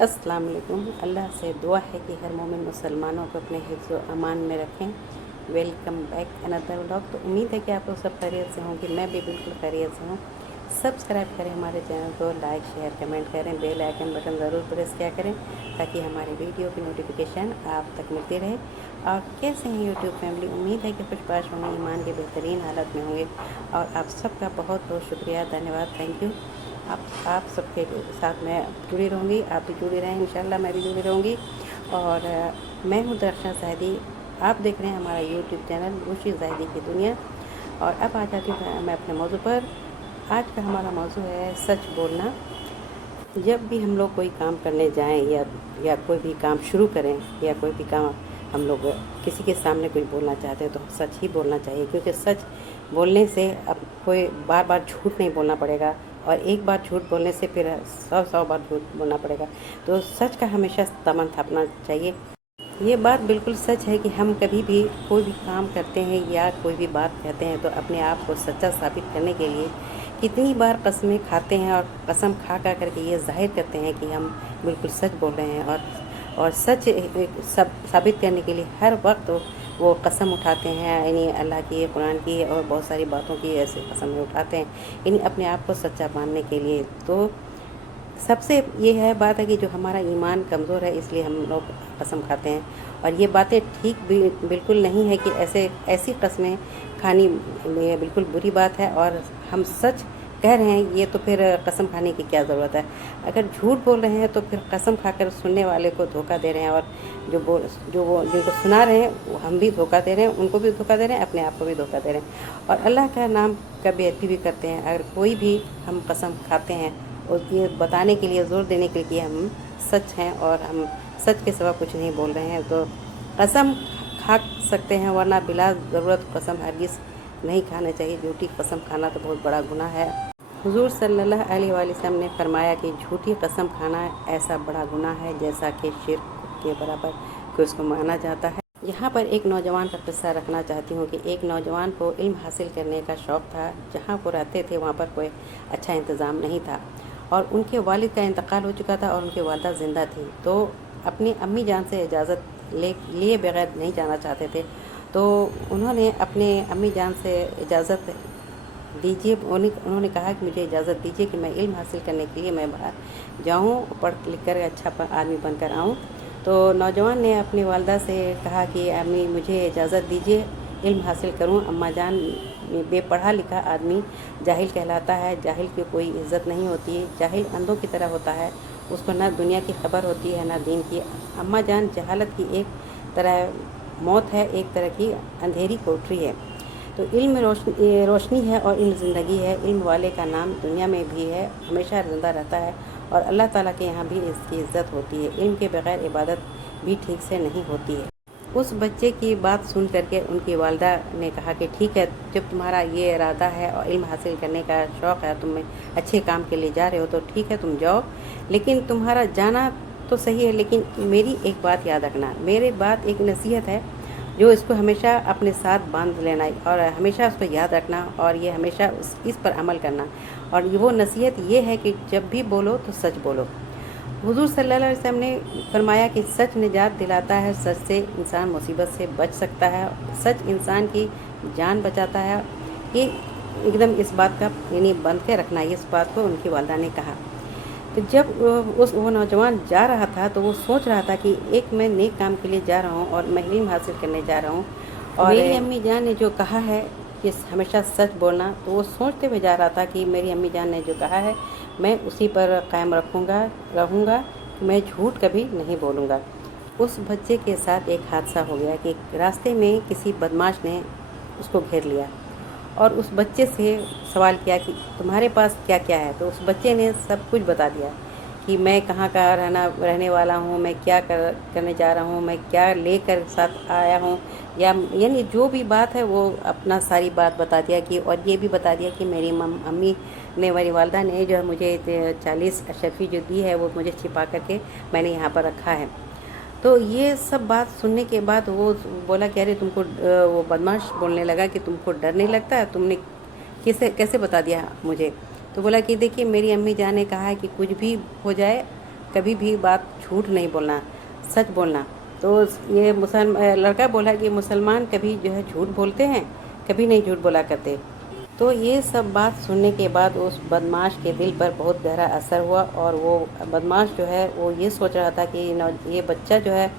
अस्सलाम वालेकुम। अल्लाह से दुआ है कि हर मोमिन मुसलमानों को अपने हिफ्ज़ व अमान में रखें। Welcome back another vlog. तो उम्मीद है कि आप लोग सब खैरियत से होंगे, मैं भी बिल्कुल खैरियत से हूँ। सब्सक्राइब करें हमारे चैनल को, लाइक शेयर कमेंट करें, बेल आइकन बटन ज़रूर प्रेस किया करें ताकि हमारे वीडियो की नोटिफिकेशन आप तक मिलती रहे। और कैसे हैं यूट्यूब फैमिली? उम्मीद है कि खुशबाश होंगे, ईमान के बेहतरीन हालत में होंगे। और आप सबका बहुत बहुत शुक्रिया, धन्यवाद, थैंक यू। आप सबके साथ मैं जुड़ी रहूँगी, आप भी जुड़ी रहें, इंशाल्लाह मैं भी जुड़ी रहूँगी। और मैं हूँ दर्शना ज़ाहिदी, आप देख रहे हैं हमारा यूट्यूब चैनल रुशी ज़ाहिदी की दुनिया। और अब आ जाती हूँ मैं अपने मौजू पर। आज का हमारा मौजू है सच बोलना। जब भी हम लोग कोई काम करने जाएं या कोई भी काम शुरू करें या कोई भी काम हम लोग किसी के सामने कोई बोलना चाहते हैं तो सच ही बोलना चाहिए, क्योंकि सच बोलने से अब कोई बार बार झूठ नहीं बोलना पड़ेगा। और एक बार झूठ बोलने से फिर सौ बार झूठ बोलना पड़ेगा। तो सच का हमेशा दामन थापना चाहिए। ये बात बिल्कुल सच है कि हम कभी भी कोई भी काम करते हैं या कोई भी बात कहते हैं तो अपने आप को सच्चा साबित करने के लिए कितनी बार कस्में खाते हैं और कसम खा करके ये जाहिर करते हैं कि हम बिल्कुल सच बोल रहे हैं। और सच सब साबित करने के लिए हर वक्त वो कसम उठाते हैं, यानी अल्लाह की, कुरान की और बहुत सारी बातों की ऐसे कसम उठाते हैं, यानी अपने आप को सच्चा मानने के लिए। तो सबसे ये है बात है कि जो हमारा ईमान कमज़ोर है इसलिए हम लोग कसम खाते हैं। और ये बातें ठीक भी बिल्कुल नहीं है कि ऐसी कस्में खानी ये बिल्कुल बुरी बात है। और हम सच कह रहे हैं ये तो फिर कसम खाने की क्या ज़रूरत है। अगर झूठ बोल रहे हैं तो फिर कसम खाकर सुनने वाले को धोखा दे रहे हैं, और जिनको सुना रहे हैं वो हम भी धोखा दे रहे हैं, उनको भी धोखा दे रहे हैं, अपने आप को भी धोखा दे रहे हैं। और अल्लाह का नाम का बेअदबी भी करते हैं। अगर कोई भी हम कसम खाते हैं और ये बताने के लिए, ज़ोर देने के लिए हम सच हैं और हम सच के सिवा कुछ नहीं बोल रहे हैं, तो कसम खा सकते हैं, वरना बिला ज़रूरत कसम हरगिज़ नहीं खाना चाहिए। झूठी कसम खाना तो बहुत बड़ा गुनाह है। हुज़ूर सल्लल्लाहु अलैहि वसल्लम ने फरमाया कि झूठी कसम खाना ऐसा बड़ा गुनाह है जैसा कि शिर्क के बराबर कि उसको माना जाता है। यहाँ पर एक नौजवान का किस्सा रखना चाहती हूँ कि एक नौजवान को इल्म हासिल करने का शौक़ था। जहाँ वो रहते थे वहाँ पर कोई अच्छा इंतज़ाम नहीं था और उनके वालिद का इंतकाल हो चुका था और उनकी वालिदा ज़िंदा थी। तो अपनी अम्मी जान से इजाज़त लिए बगैर नहीं जाना चाहते थे। तो उन्होंने अपने अम्मी जान से इजाज़त दीजिए, उन्होंने कहा कि मुझे इजाज़त दीजिए कि मैं इल्म हासिल करने के लिए मैं बाहर जाऊँ, पढ़ लिख कर अच्छा आदमी बनकर आऊँ। तो नौजवान ने अपनी वालिदा से कहा कि अम्मी मुझे इजाज़त दीजिए, इल्म हासिल करूँ। अम्मा जान, बेपढ़ा लिखा आदमी जाहिल कहलाता है, जाहिल की कोई इज़्ज़त नहीं होती है, जाहिल अंधों की तरह होता है, उसको ना दुनिया की खबर होती है ना दीन की। अम्मा जान, जहालत की एक तरह मौत है, एक तरह की अंधेरी कोठरी है। तो इल्म रोशनी है और इल्म ज़िंदगी है। इल्म वाले का नाम दुनिया में भी है, हमेशा ज़िंदा रहता है और अल्लाह ताला के यहाँ भी इसकी इज़्ज़त होती है। इल्म के बगैर इबादत भी ठीक से नहीं होती है। उस बच्चे की बात सुन करके उनकी वालिदा ने कहा कि ठीक है, जब तुम्हारा ये इरादा है और इल्म हासिल करने का शौक़ है, तुम अच्छे काम के लिए जा रहे हो तो ठीक है, तुम जाओ, लेकिन तुम्हारा जाना तो सही है, लेकिन मेरी एक बात याद रखना। मेरी बात एक नसीहत है जो इसको हमेशा अपने साथ बांध लेना और हमेशा उसको याद रखना और ये हमेशा इस पर अमल करना। और वो नसीहत ये है कि जब भी बोलो तो सच बोलो। हुज़ूर सल्लल्लाहु अलैहि वसल्लम ने फरमाया कि सच निजात दिलाता है, सच से इंसान मुसीबत से बच सकता है, सच इंसान की जान बचाता है। ये एकदम इस बात का यानी बंद के रखना, इस बात को उनकी वालिदा ने कहा। तो जब वो नौजवान जा रहा था तो वो सोच रहा था कि एक मैं नेक काम के लिए जा रहा हूँ और मैं इल्म हासिल करने जा रहा हूँ और मेरी अम्मी जान ने जो कहा है कि हमेशा सच बोलना, तो वो सोचते हुए जा रहा था कि मेरी अम्मी जान ने जो कहा है मैं उसी पर कायम रहूँगा, मैं झूठ कभी नहीं बोलूँगा। उस बच्चे के साथ एक हादसा हो गया कि रास्ते में किसी बदमाश ने उसको घेर लिया और उस बच्चे से सवाल किया कि तुम्हारे पास क्या क्या है। तो उस बच्चे ने सब कुछ बता दिया कि मैं कहाँ का रहने वाला हूँ, मैं क्या करने जा रहा हूँ, मैं क्या लेकर साथ आया हूँ, यानी जो भी बात है वो अपना सारी बात बता दिया कि, और ये भी बता दिया कि मेरी अम्मी ने, मेरी वालिदा ने जो है मुझे 40 अशरफी जो दी है वो मुझे छिपा करके मैंने यहाँ पर रखा है। तो ये सब बात सुनने के बाद वो बोला कि अरे तुमको, वो बदमाश बोलने लगा कि तुमको डर नहीं लगता, तुमने कैसे बता दिया मुझे। तो बोला कि देखिए मेरी अम्मी जान ने कहा है कि कुछ भी हो जाए कभी भी बात झूठ नहीं बोलना, सच बोलना। तो ये लड़का बोला कि मुसलमान कभी जो है झूठ बोलते हैं, कभी नहीं झूठ बोला करते। तो ये सब बात सुनने के बाद उस बदमाश के दिल पर बहुत गहरा असर हुआ, और वो बदमाश जो है वो ये सोच रहा था कि ये बच्चा जो है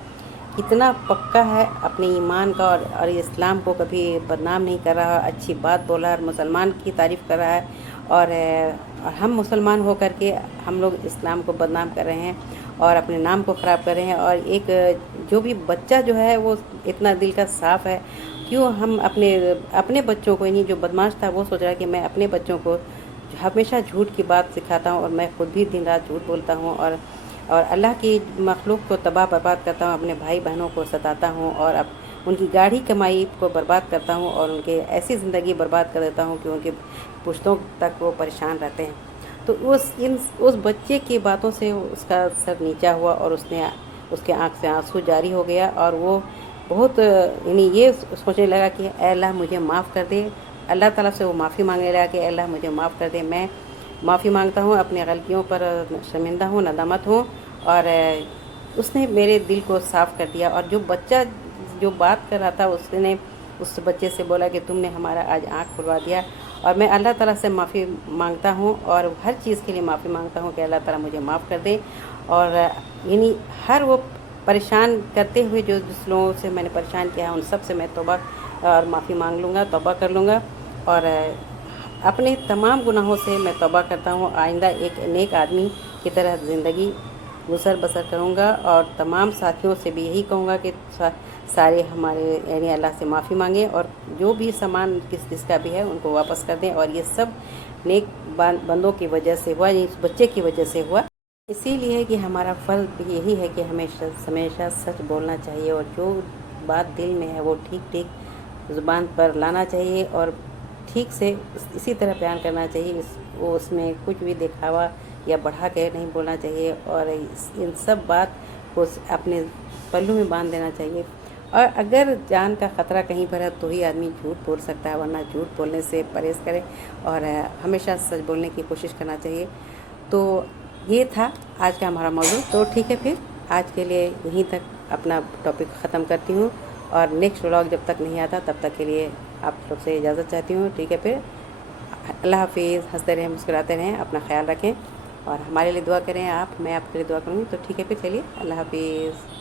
कितना पक्का है अपने ईमान का, और इस्लाम को कभी बदनाम नहीं कर रहा, अच्छी बात बोल रहा है, मुसलमान की तारीफ़ कर रहा है। और हम मुसलमान हो कर के हम लोग इस्लाम को बदनाम कर रहे हैं और अपने नाम को ख़राब कर रहे हैं। और एक जो भी बच्चा जो है वो इतना दिल का साफ़ है, क्यों हम अपने बच्चों को, नहीं जो बदमाश था वो सोच रहा है कि मैं अपने बच्चों को हमेशा झूठ की बात सिखाता हूँ, और मैं खुद भी दिन रात झूठ बोलता हूँ, और अल्लाह की मखलूक को तबाह बर्बाद करता हूँ, अपने भाई बहनों को सताता हूँ, और उनकी गाढ़ी कमाई को बर्बाद करता हूँ, और उनके ऐसी ज़िंदगी बर्बाद कर देता हूँ कि उनके पुश्तों तक वो परेशान रहते हैं। तो उस बच्चे की बातों से उसका सर नीचा हुआ, और उसके आँख से आंसू जारी हो गया, और वो बहुत यानी ये सोचने लगा कि ऐ अल्लाह मुझे माफ़ कर दे। अल्लाह ताला से वो माफ़ी मांगने लगा कि अल्लाह मुझे माफ़ कर दे, मैं माफ़ी मांगता हूँ, अपनी गलतियों पर शर्मिंदा हूँ, नदामत हूँ। और उसने मेरे दिल को साफ़ कर दिया। और जो बच्चा जो बात कर रहा था उसने उस बच्चे से बोला कि तुमने हमारा आज आँख खुलवा दिया, और मैं अल्लाह ताला से माफ़ी मांगता हूँ, और हर चीज़ के लिए माफ़ी मांगता हूँ कि अल्लाह ताला मुझे माफ़ कर दे। और यानी हर वो परेशान करते हुए जिस लोगों से मैंने परेशान किया है उन सब से मैं तौबा और माफ़ी मांग लूँगा, तौबा कर लूँगा, और अपने तमाम गुनाहों से मैं तौबा करता हूँ। आइंदा एक नेक आदमी की तरह ज़िंदगी गुजर बसर करूँगा, और तमाम साथियों से भी यही कहूँगा कि सारे हमारे यानी अल्लाह से माफ़ी मांगें, और जो भी सामान किसका भी है उनको वापस कर दें। और ये सब नेक बंदों की वजह से हुआ, इस बच्चे की वजह से हुआ। इसीलिए कि हमारा फ़र्ज़ भी यही है कि हमेशा सच बोलना चाहिए, और जो बात दिल में है वो ठीक ज़ुबान पर लाना चाहिए, और ठीक से इसी तरह बयान करना चाहिए। उसमें कुछ भी दिखावा या बढ़ा के नहीं बोलना चाहिए, और इन सब बात को अपने पल्लू में बांध देना चाहिए। और अगर जान का ख़तरा कहीं पर है तो ही आदमी झूठ बोल सकता है, वरना झूठ बोलने से परहेज़ करे, और हमेशा सच बोलने की कोशिश करना चाहिए। तो ये था आज का हमारा मौजू। तो ठीक है, फिर आज के लिए यहीं तक अपना टॉपिक ख़त्म करती हूँ, और नेक्स्ट व्लॉग जब तक नहीं आता तब तक के लिए आप लोग से इजाज़त चाहती हूँ। ठीक है, फिर अल्लाह हाफिज़। हंसते रहें, मुस्कुराते रहें, अपना ख्याल रखें, और हमारे लिए दुआ करें आप, मैं आपके लिए दुआ करूँगी। तो ठीक है, फिर चलिए, अल्लाह हाफिज़।